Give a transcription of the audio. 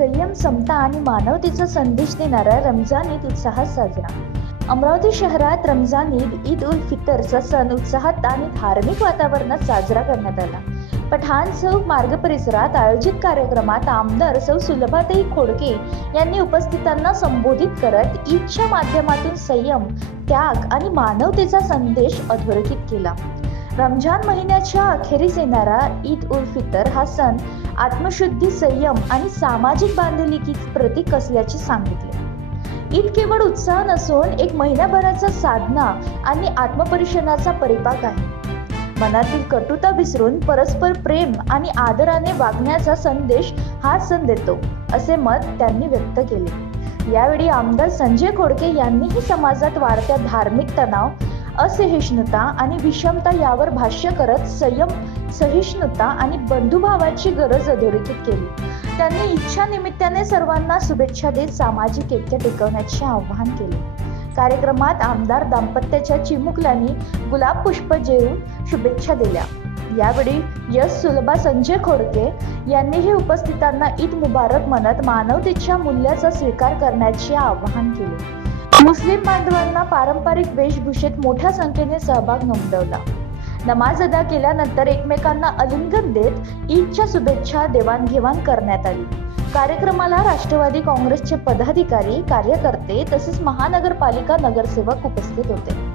संयम, समता आणि मानवतेचा संदेश देणारा रमजान ईद उत्साहात साजरा. अमरावती शहरात रमजान ईद उल फितरचा सण उत्साहात आणि धार्मिक वातावरणात साजरा करण्यात आला. पठाण चौक मार्ग परिसरात आयोजित कार्यक्रमात आमदार सौ सुलभाताई खोडके यांनी उपस्थितांना संबोधित करत ईदच्या माध्यमातून संयम, त्याग आणि मानवतेचा संदेश अधोरेखित केला. रमजान महिन्याच्या अखेरीस येणारा ईद उल फितर हा सण आत्मशुद्धी, संयम आणि सामाजिक बांधिलकीचे प्रतीक असल्याचे सांगितले. ईद केवळ उत्साह नसून एक महिन्याभराचा साधना आणि आत्मपरीक्षणाचा परिपाक आहे. मनातील कटुता विसरून परस्पर प्रेम आणि आदराने वागण्याचा संदेश हा सण देतो, असे मत त्यांनी व्यक्त केले. यावेळी आमदार संजय खोडके यांनीही समाजात वाढत्या धार्मिक तणाव, असहिष्णुता आणि विषमता यावर भाष्य करत संयम, सहिष्णुता आणि बंधुभावाची गरज अधोरेखित केली. त्यांनी ईदच्या निमित्ताने सर्वांना शुभेच्छा देत सामाजिक ऐक्य टिकवण्याचे आवाहन केले. कार्यक्रमात आमदार दाम्पत्याच्या चिमुकल्यांनी गुलाब पुष्प देऊन शुभेच्छा दिल्या. यावेळी यश सुलभा संजय खोडके यांनीही उपस्थितांना ईद मुबारक म्हणत मानवतेच्या मूल्याचा स्वीकार करण्याचे आवाहन केले. मुस्लिम बांधवांना पारंपरिक वेशभूषेत मोठ्या संख्येने सहभाग नोंदवला. नमाज अदा केल्यानंतर एकमेकांना आलिंगन देत ईदच्या शुभेच्छा देवाणघेवाण करण्यात आली. कार्यक्रमाला राष्ट्रवादी काँग्रेसचे पदाधिकारी, कार्यकर्ते तसेच महानगरपालिका नगरसेवक उपस्थित होते.